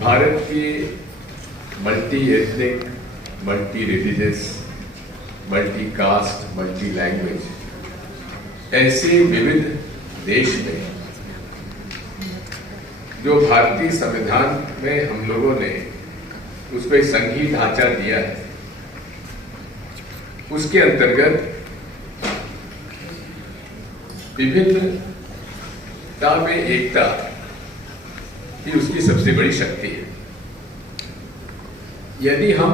भारत की multi ethnic, multi religious, multi caste, multi language ऐसे विविध देश में जो भारतीय संविधान में हम लोगों ने उसको एक संघीय ढांचा दिया है, उसके अंतर्गत विभिन्नता में एकता ही उसकी सबसे बड़ी शक्ति है। यदि हम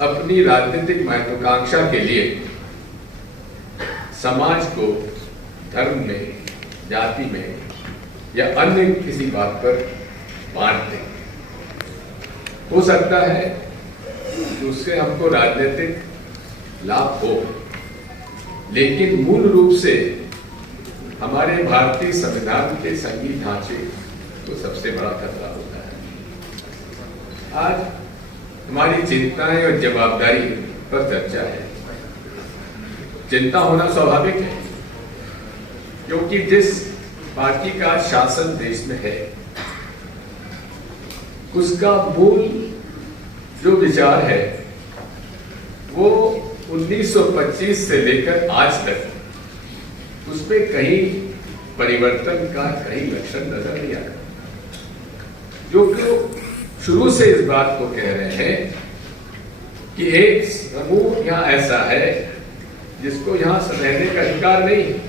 अपनी राजनीतिक महत्वाकांक्षा के लिए समाज को धर्म में, जाति में या अन्य किसी बात पर बांट दें, हो सकता है कि उससे हमको राजनीतिक लाभ हो, लेकिन मूल रूप से हमारे भारतीय संविधान के संघीय ढांचे को सबसे बड़ा खतरा होता है। आज हमारी चिंताएं और जवाबदारी पर चर्चा है। चिंता होना स्वाभाविक है, क्योंकि जिस पार्टी का शासन देश में है उसका मूल जो विचार है वो 1925 से लेकर आज तक उसमें कहीं परिवर्तन का कहीं लक्षण नजर नहीं आता। जो शुरू से इस बात को कह रहे हैं कि एक समूह यहां ऐसा है जिसको यहां रहने का अधिकार नहीं है,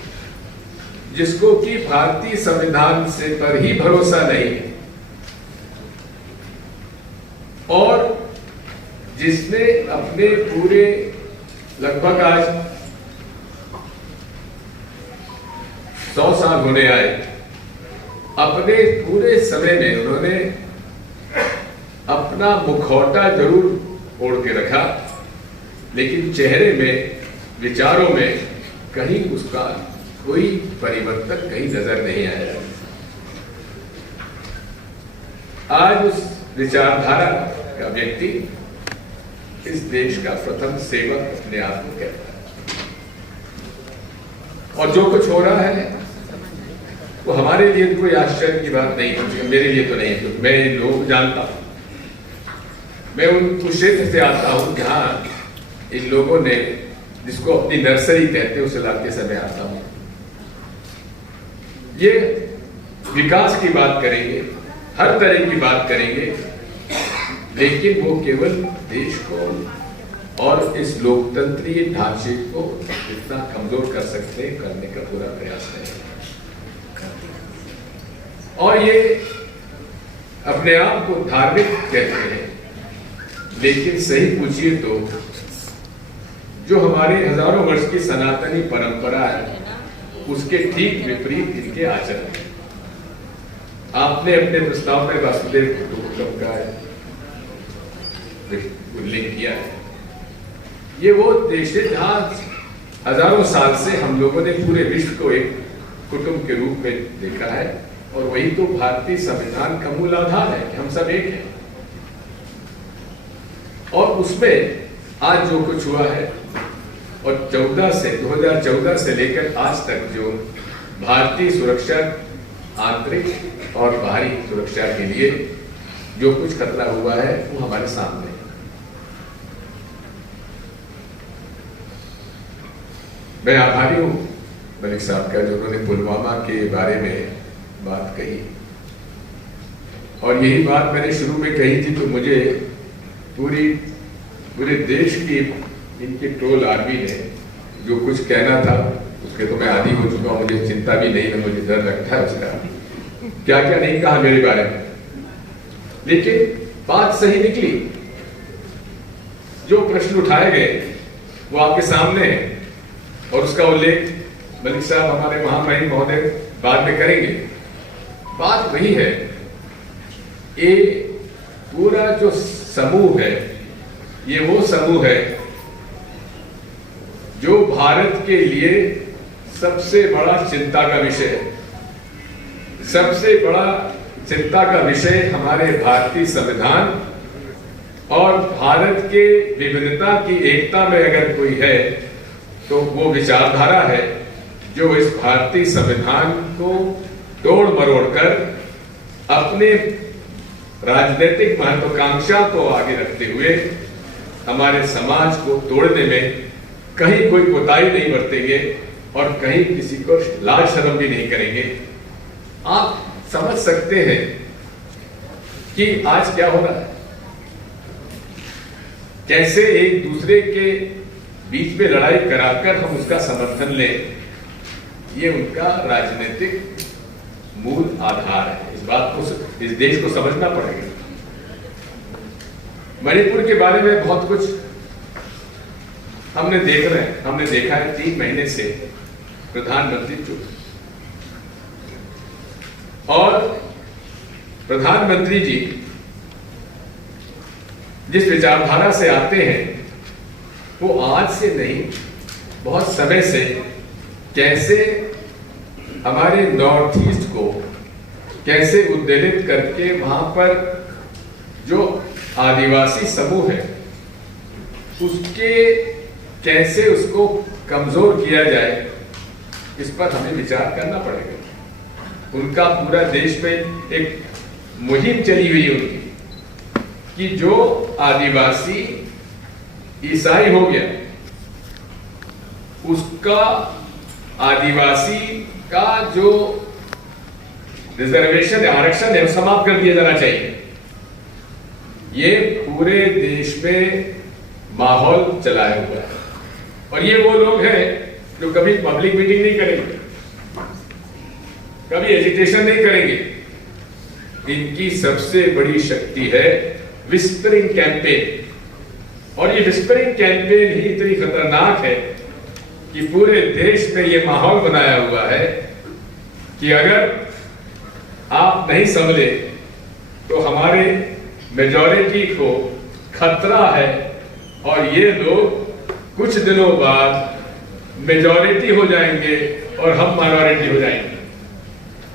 जिसको कि भारतीय संविधान से पर ही भरोसा नहीं है और जिसने अपने पूरे लगभग आज 100 साल होने आए, अपने पूरे समय में उन्होंने अपना मुखौटा जरूर ओढ़ के रखा, लेकिन चेहरे में, विचारों में कहीं उसका कोई परिवर्तन कहीं नजर नहीं आया। आज उस विचारधारा का व्यक्ति इस देश का प्रथम सेवक अपने आप को कहता है, और जो कुछ हो रहा है वो हमारे लिए कोई आश्चर्य की बात नहीं है। मेरे लिए तो नहीं है, क्योंकि मैं लोग जानता हूं, मैं उन क्षेत्र से आता हूं जहां इन लोगों ने, जिसको अपनी नर्सरी कहते हैं, उसे लाते समय आता हूं। ये विकास की बात करेंगे, हर तरह की बात करेंगे, लेकिन वो केवल देश को और इस लोकतंत्रीय ढांचे को जितना कमजोर कर सकते हैं करने का पूरा प्रयास करेंगे। और ये अपने आप को धार्मिक कहते हैं, लेकिन सही पूछिए तो जो हमारे हजारों वर्ष की सनातनी परंपरा है उसके ठीक विपरीत इनके आचरण है। आपने अपने प्रस्ताव में वासुदेव कुटुंबकम का उल्लेख किया है। ये वो देश है जहां हजारों साल से हम लोगों ने पूरे विश्व को एक कुटुंब के रूप में देखा है, और वही तो भारतीय संविधान का मूल आधार है कि हम सब एक हैं। और उसमें आज जो कुछ हुआ है, और 2014 से लेकर आज तक जो भारतीय सुरक्षा, आंतरिक और बाहरी सुरक्षा के लिए जो कुछ खतरा हुआ है वो हमारे सामने है। मैं आभारी हूं मलिक साहब का, जो उन्होंने पुलवामा के बारे में बात कही, और यही बात मैंने शुरू में कही थी। तो मुझे पूरे देश की इनकी ट्रोल आर्मी ने जो कुछ कहना था उसके तो मैं आदी हो चुका हूं, मुझे चिंता भी नहीं है, मुझे डर लगता है उसका, क्या क्या नहीं कहा मेरे बारे में, लेकिन बात सही निकली। जो प्रश्न उठाए गए वो आपके सामने है, और उसका उल्लेख मलिक साहब हमारे महामहिम महोदय बाद में करेंगे। बात वही है, ये पूरा जो समूह है ये वो समूह है जो भारत के लिए सबसे बड़ा चिंता का विषय है। सबसे बड़ा चिंता का विषय हमारे भारतीय संविधान और भारत के विविधता की एकता में अगर कोई है तो वो विचारधारा है जो इस भारतीय संविधान को तोड़ मरोड़ कर अपने राजनीतिक महत्वाकांक्षा को आगे रखते हुए हमारे समाज को तोड़ने में कहीं कोई कोताही नहीं बरतेंगे और कहीं किसी को लाज शर्म भी नहीं करेंगे। आप समझ सकते हैं कि आज क्या हो रहा है, कैसे एक दूसरे के बीच में लड़ाई कराकर हम उसका समर्थन लें। ये उनका राजनीतिक मूल आधार है। इस बात को, इस देश को समझना पड़ेगा। मणिपुर के बारे में बहुत कुछ हमने देखा है। 3 महीने से प्रधानमंत्री चुप, और प्रधानमंत्री जी जिस विचारधारा से आते हैं वो आज से नहीं, बहुत समय से कैसे हमारे नॉर्थ ईस्ट को कैसे उद्वेलित करके वहां पर जो आदिवासी समूह है उसके कैसे उसको कमजोर किया जाए, इस पर हमें विचार करना पड़ेगा। उनका पूरा देश में एक मुहिम चली हुई है उनकी कि जो आदिवासी ईसाई हो गया उसका आदिवासी का जो रिजर्वेशन आरक्षण है वो समाप्त कर दिया जाना चाहिए। ये पूरे देश में माहौल चलाया हुआ है और ये वो लोग हैं जो कभी पब्लिक मीटिंग नहीं करेंगे, कभी एजिटेशन नहीं करेंगे। इनकी सबसे बड़ी शक्ति है विस्परिंग कैंपेन, और ये विस्परिंग कैंपेन ही इतनी खतरनाक है कि पूरे देश में ये माहौल बनाया हुआ है कि अगर आप नहीं संभले तो हमारे मेजॉरिटी को खतरा है और ये लोग कुछ दिनों बाद मेजॉरिटी हो जाएंगे और हम माइनॉरिटी हो जाएंगे।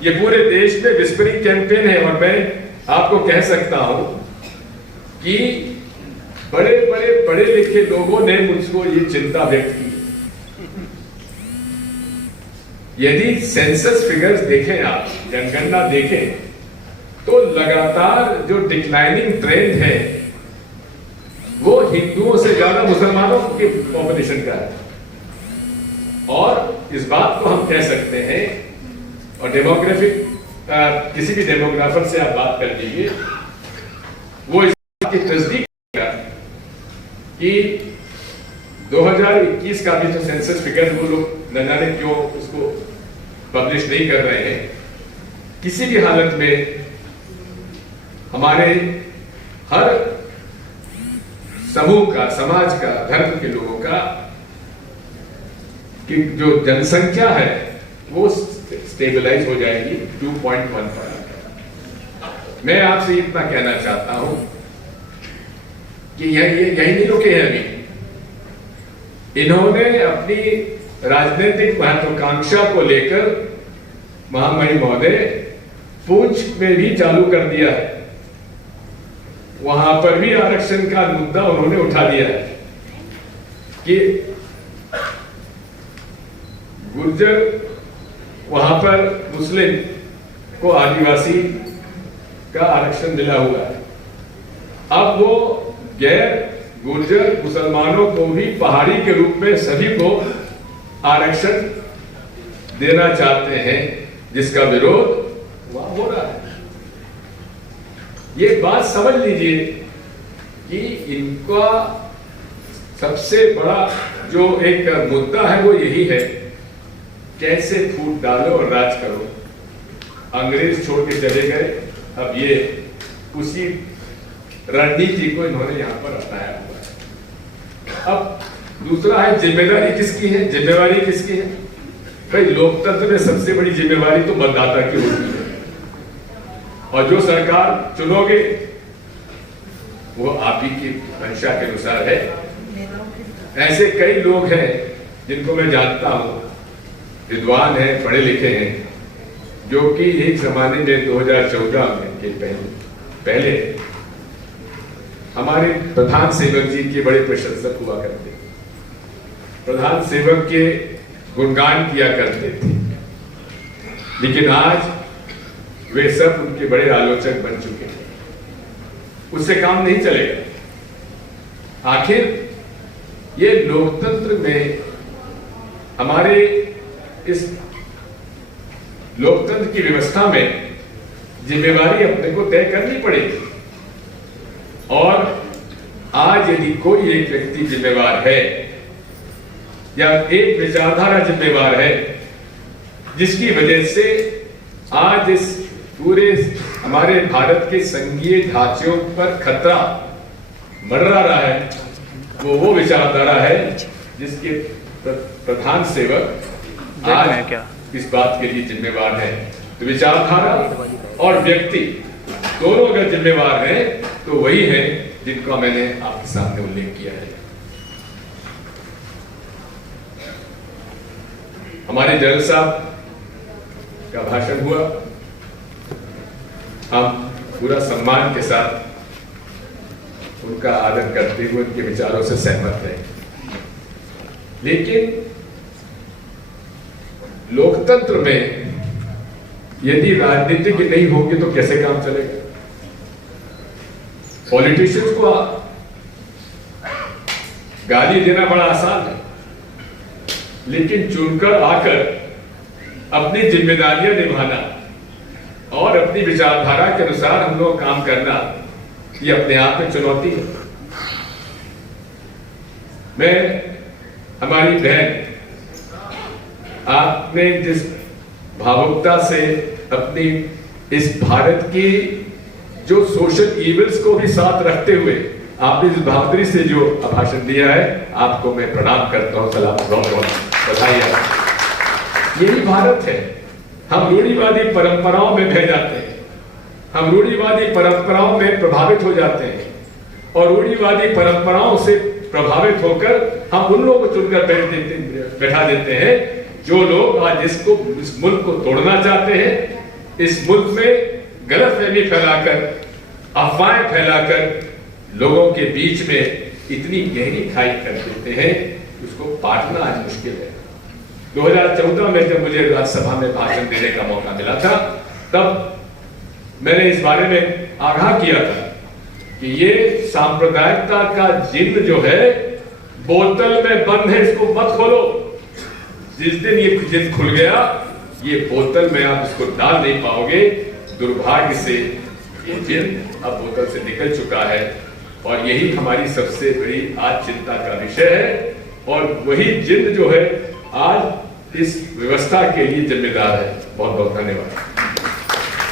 ये पूरे देश में विस्परिंग कैंपेन है और मैं आपको कह सकता हूं कि बड़े बड़े पढ़े लिखे लोगों ने मुझको ये चिंता व्यक्त की। यदि सेंसस फिगर्स देखें, आप जनगणना देखें, तो लगातार जो डिक्लाइनिंग ट्रेंड है वो हिंदुओं से ज्यादा मुसलमानों की पॉपुलेशन का है। और इस बात को हम कह सकते हैं, और डेमोग्राफिक किसी भी डेमोग्राफर से आप बात कर लीजिए, वो इस बात की तस्दीक करेगा कि 2021 का भी जो सेंसस फिगर वो लोग न जाने क्यों उसको पब्लिश नहीं कर रहे हैं। किसी भी हालत में हमारे हर समूह का, समाज का, धर्म के लोगों का कि जो जनसंख्या है वो स्टेबलाइज हो जाएगी 2.1 पर। मैं आपसे इतना कहना चाहता हूं कि यही नहीं रुके हैं अभी। इन्होंने अपनी राजनीतिक महत्वाकांक्षा को लेकर महामहिम महोदय पुंछ में भी चालू कर दिया है। वहां पर भी आरक्षण का मुद्दा उन्होंने उठा दिया है कि गुर्जर वहां पर मुस्लिम को आदिवासी का आरक्षण मिला हुआ है। अब वो गैर गुर्जर मुसलमानों को भी पहाड़ी के रूप में सभी को आरक्षण देना चाहते हैं, जिसका विरोध वहां हो रहा है। ये बात समझ लीजिए कि इनका सबसे बड़ा जो एक मुद्दा है वो यही है, कैसे फूट डालो और राज करो। अंग्रेज छोड़ के चले गए, अब ये उसी रणनीति को इन्होंने यहां पर अपनाया हुआ है। अब दूसरा है जिम्मेदारी किसकी है, जिम्मेवारी किसकी है? भाई लोकतंत्र में सबसे बड़ी जिम्मेवारी तो मतदाता की होती है, और जो सरकार चुनोगे वो आप ही की मंशा के अनुसार है। ऐसे कई लोग हैं जिनको मैं जानता हूं, विद्वान हैं, पढ़े लिखे हैं, जो कि एक जमाने में 2014 में के पहले हमारे प्रधान सेवक जी के बड़े प्रशंसक हुआ करते थे, प्रधान सेवक के गुणगान किया करते थे। लेकिन आज वे सब उनके बड़े आलोचक बन चुके हैं। उससे काम नहीं चलेगा। आखिर ये लोकतंत्र में, हमारे इस लोकतंत्र की व्यवस्था में जिम्मेवारी अपने को तय करनी पड़ेगी। और आज यदि कोई एक व्यक्ति जिम्मेवार है या एक विचारधारा जिम्मेवार है, जिसकी वजह से आज इस पूरे हमारे भारत के संघीय ढांचों पर खतरा मंडरा रहा है, वो विचारधारा है जिसके प्रधान सेवक आज इस बात के लिए जिम्मेवार है। तो विचारधारा और व्यक्ति दोनों अगर जिम्मेवार हैं तो वही है जिनका मैंने आपके सामने उल्लेख किया है। हमारे जनरल साहब का भाषण हुआ, हम पूरा सम्मान के साथ उनका आदर करते हुए उनके विचारों से सहमत रहे। लेकिन लोकतंत्र में यदि राजनीतिक नहीं होगी तो कैसे काम चलेगा? पॉलिटिशियंस को गाली देना बड़ा आसान है, लेकिन चुनकर आकर अपनी जिम्मेदारियां निभाना और अपनी विचारधारा के अनुसार हम लोग काम करना, ये अपने आप में चुनौती है। मैं, हमारी बहन, आपने जिस भावुकता से अपनी इस भारत की जो सोशल इविल्स को भी साथ रखते हुए आपने इस बहादुरी से जो भाषण दिया है, आपको मैं प्रणाम करता हूं, सलाम, बहुत बहुत बधाई। यही भारत है। हम रूढ़िवादी परंपराओं में बह जाते हैं, हम रूढ़िवादी परंपराओं में प्रभावित हो जाते हैं और रूढ़िवादी परंपराओं से प्रभावित होकर हम उन लोगों को चुनकर बैठा देते हैं जो लोग आज इस मुल्क को तोड़ना चाहते हैं, इस मुल्क में गलतफहमी फैलाकर, अफवाहें फैलाकर लोगों के बीच में इतनी गहरी खाई कर देते हैं, उसको पाटना आज मुश्किल है। 2014 में जब मुझे राज्यसभा में भाषण देने का मौका मिला था, तब मैंने इस बारे में आगाह किया था कि ये सांप्रदायिकता का जिन्न जो है बोतल में बंद है, इसको मत खोलो। जिस दिन ये जिन्न खुल गया, ये बोतल में आप इसको डाल नहीं पाओगे। दुर्भाग्य से ये जिन्न अब बोतल से निकल चुका है और यही हमारी सबसे बड़ी आज चिंता का विषय है। और वही जिन्न जो है आज इस व्यवस्था के लिए जिम्मेदार है। बहुत बहुत धन्यवाद।